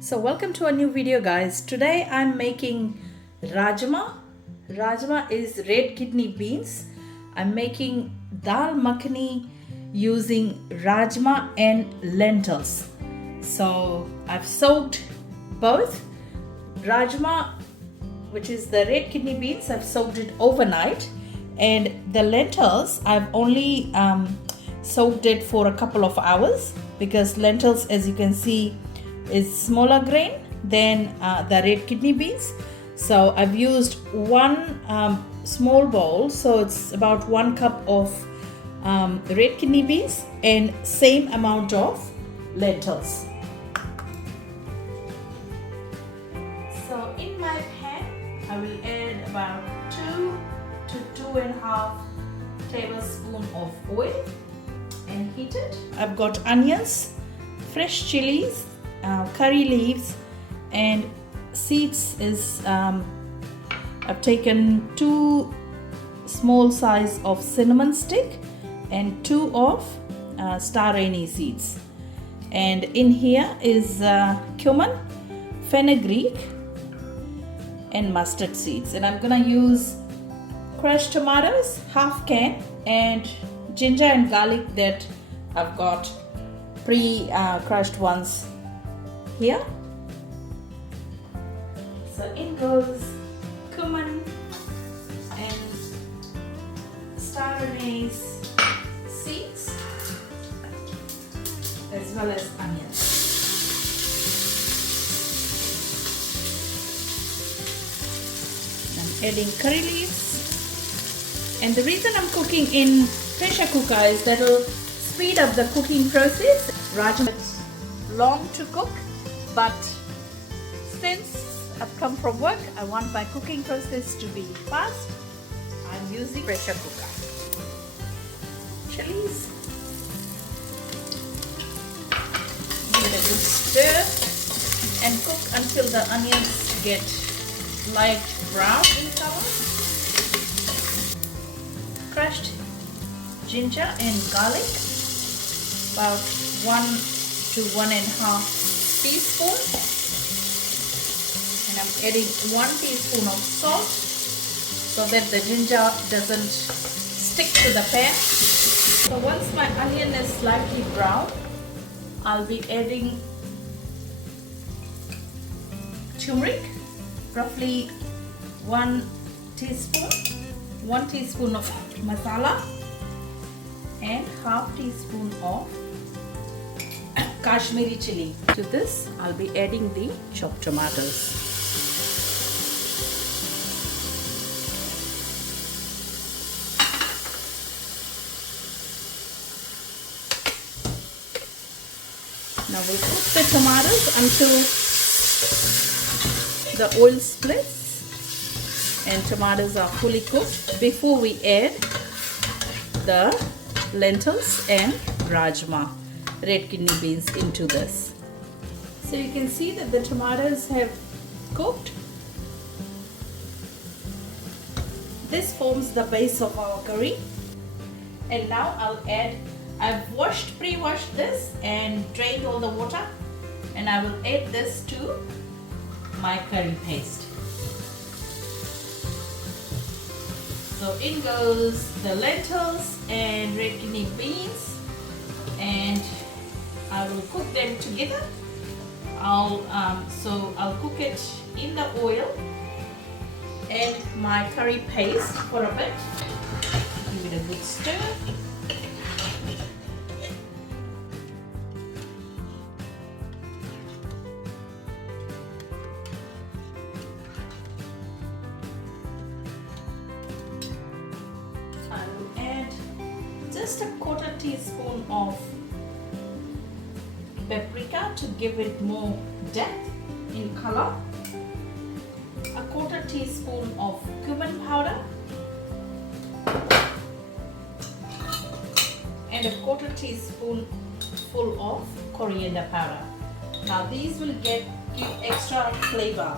So welcome to a new video, guys. Today I'm making Rajma. Rajma is red kidney beans. I'm making Dal Makhani using Rajma and lentils. So I've soaked both Rajma, which is the red kidney beans, I've soaked it overnight, and the lentils I've only soaked it for a couple of hours, because lentils, as you can see, is smaller grain than the red kidney beans. So I've used one small bowl, so it's about 1 cup of red kidney beans and same amount of lentils. So in my pan I will add about 2 to 2.5 tablespoons of oil and heat it. I've got onions, fresh chilies, curry leaves, and seeds is I've taken 2 small size of cinnamon stick and 2 of star anise seeds, and in here is cumin, fenugreek, and mustard seeds. And I'm gonna use crushed tomatoes, half can, and ginger and garlic that I've got crushed ones here. So in goes cumin and star anise seeds, as well as onions. I'm adding curry leaves, and the reason I'm cooking in pressure cooker is that will speed up the cooking process. Rajma is long to cook, but since I've come from work, I want my cooking process to be fast. I'm using pressure cooker. Chilies. Give it a good stir and cook until the onions get light brown in color. Crushed ginger and garlic, about 1 to 1.5 teaspoon. And I'm adding 1 teaspoon of salt so that the ginger doesn't stick to the pan. So once my onion is slightly brown, I'll be adding turmeric, roughly 1 teaspoon of masala, and half teaspoon of Kashmiri chili. To this I'll be adding the chopped tomatoes. Now we'll cook the tomatoes until the oil splits and tomatoes are fully cooked before we add the lentils and rajma, red kidney beans, into this. So you can see that the tomatoes have cooked. This forms the base of our curry. And now I've pre-washed this and drained all the water, and I will add this to my curry paste. So in goes the lentils and red kidney beans, and I will cook them together. I'll cook it in the oil and my curry paste for a bit. Give it a good stir. I will add just a 1/4 teaspoon of paprika to give it more depth in color, a 1/4 teaspoon of cumin powder, and a 1/4 teaspoon full of coriander powder. Now these will give extra flavor.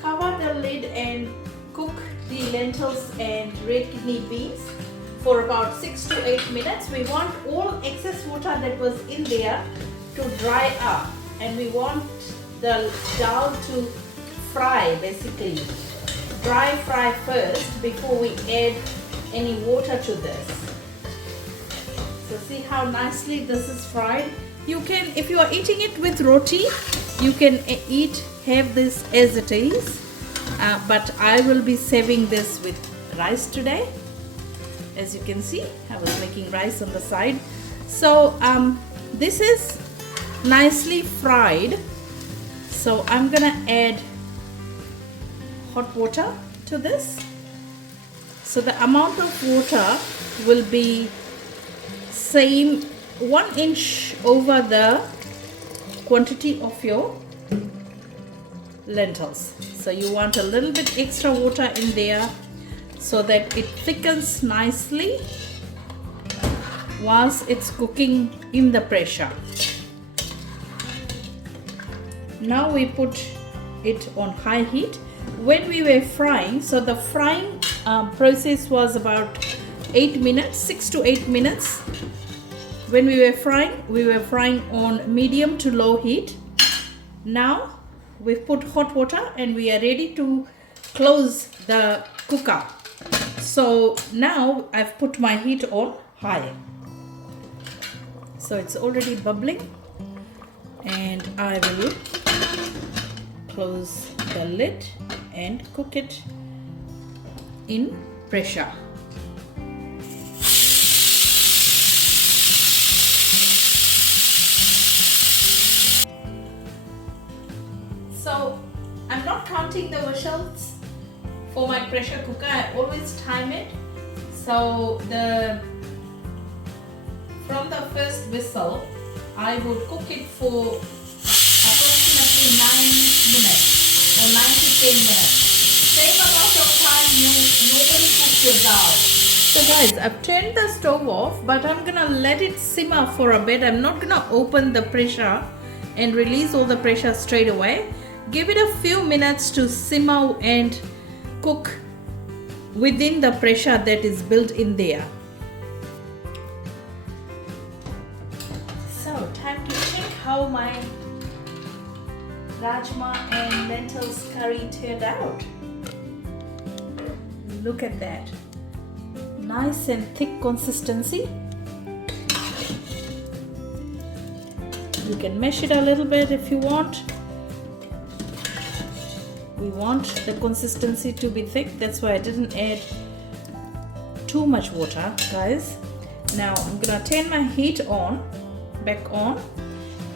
Cover the lid and cook the lentils and red kidney beans for about 6 to 8 minutes. We want all excess water that was in there to dry up, and we want the dal to fry, basically dry fry first before we add any water to this. So see how nicely this is fried. You can, if you are eating it with roti, you can have this as it is, but I will be serving this with rice today. As you can see, I was making rice on the side. So this is nicely fried, so I'm gonna add hot water to this. So the amount of water will be same 1 inch over the quantity of your lentils. So you want a little bit extra water in there so that it thickens nicely whilst it's cooking in the pressure. Now we put it on high heat. When we were frying, so the frying process was about 8 minutes, 6 to 8 minutes. When we were frying on medium to low heat. Now we've put hot water and we are ready to close the cooker. So now I've put my heat on high. So it's already bubbling, and I will close the lid and cook it in pressure. So I'm not counting the whistles for my pressure cooker. I always time it. So from the first whistle, I would cook it for approximately 9 minutes or 9 to 10 minutes. Same amount of time you normally cook your dal. So guys, I've turned the stove off, but I'm gonna let it simmer for a bit. I'm not gonna open the pressure and release all the pressure straight away. Give it a few minutes to simmer and cook within the pressure that is built in there. So time to check how my rajma and lentils curry turned out. Look at that. Nice and thick consistency. You can mash it a little bit if you want. We want the consistency to be thick, that's why I didn't add too much water, guys. Now I'm gonna turn my heat back on,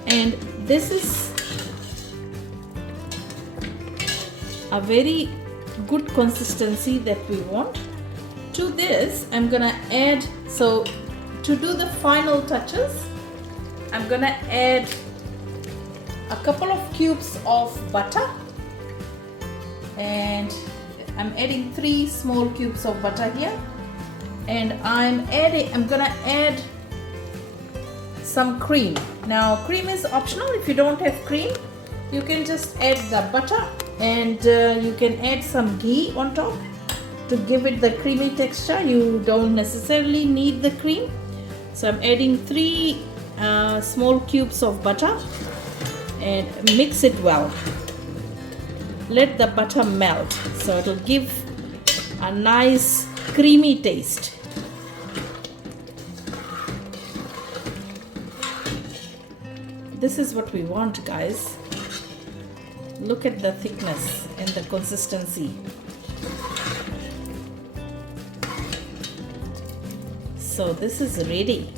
and this is a very good consistency that we want. To this I'm gonna add, so to do the final touches, I'm gonna add a couple of cubes of butter, and I'm adding 3 small cubes of butter here, and I'm gonna add some cream. Now cream is optional. If you don't have cream, you can just add the butter, and you can add some ghee on top to give it the creamy texture. You don't necessarily need the cream. So I'm adding 3 small cubes of butter and mix it well. Let the butter melt, so it'll give a nice creamy taste. This is what we want, guys. Look at the thickness and the consistency. So this is ready.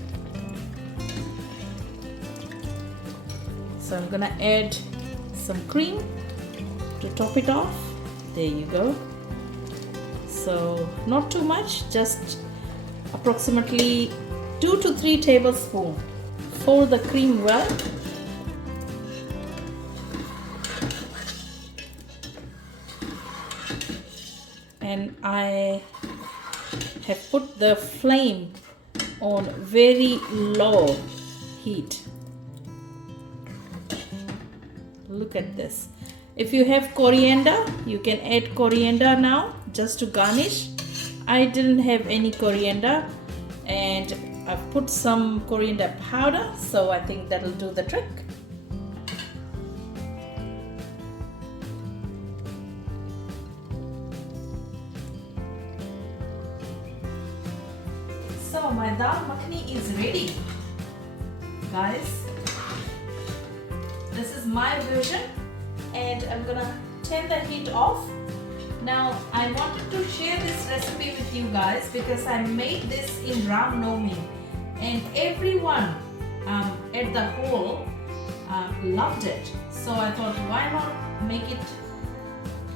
So I'm gonna add some cream to top it off. There you go. So not too much, just approximately 2 to 3 tablespoons. Fold the cream well. And I have put the flame on very low heat. Look at this. If you have coriander, you can add coriander now just to garnish. I didn't have any coriander and I've put some coriander powder, so I think that'll do the trick. So my dal makhani is ready, guys. This is my version and I'm gonna turn the heat off. Now I wanted to share this recipe with you guys because I made this in Ram Navami and everyone at the hall loved it. So I thought, why not make it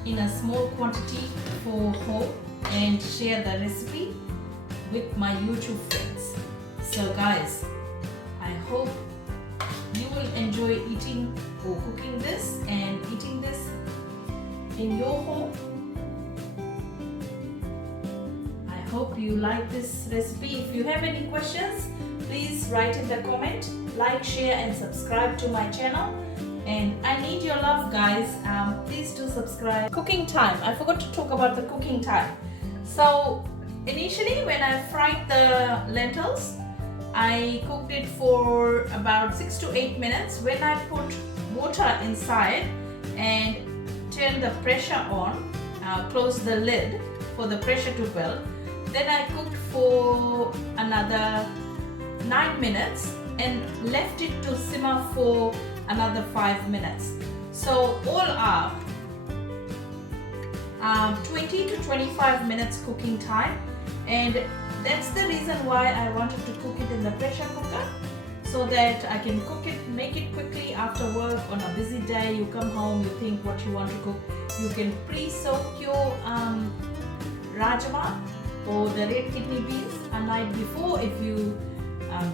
in a small quantity for home and share the recipe with my YouTube friends. So guys, I hope you will enjoy eating or cooking this and eating this in your home. I hope you like this recipe. If you have any questions, please write in the comment, like, share and subscribe to my channel. And I need your love, guys. Please do subscribe. Cooking time. I forgot to talk about the cooking time. So initially when I fried the lentils, I cooked it for about 6 to 8 minutes. When I put water inside and turn the pressure on, close the lid for the pressure to build, then I cooked for another 9 minutes and left it to simmer for another 5 minutes. So all up 20 to 25 minutes cooking time, and that's the reason why I wanted to cook it in the pressure cooker, so that I can cook it, make it quickly after work. On a busy day, you come home, you think what you want to cook, you can pre-soak your rajma or the red kidney beans a night before. If you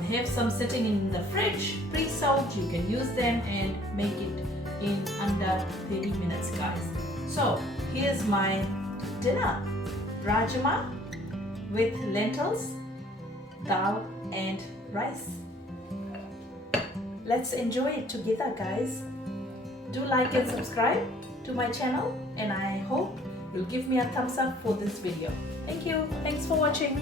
have some sitting in the fridge pre-soaked, you can use them and make it in under 30 minutes, guys. So here's my dinner: rajma with lentils, dal and rice. Let's enjoy it together, guys. Do like and subscribe to my channel, and I hope you'll give me a thumbs up for this video. Thank you. Thanks for watching.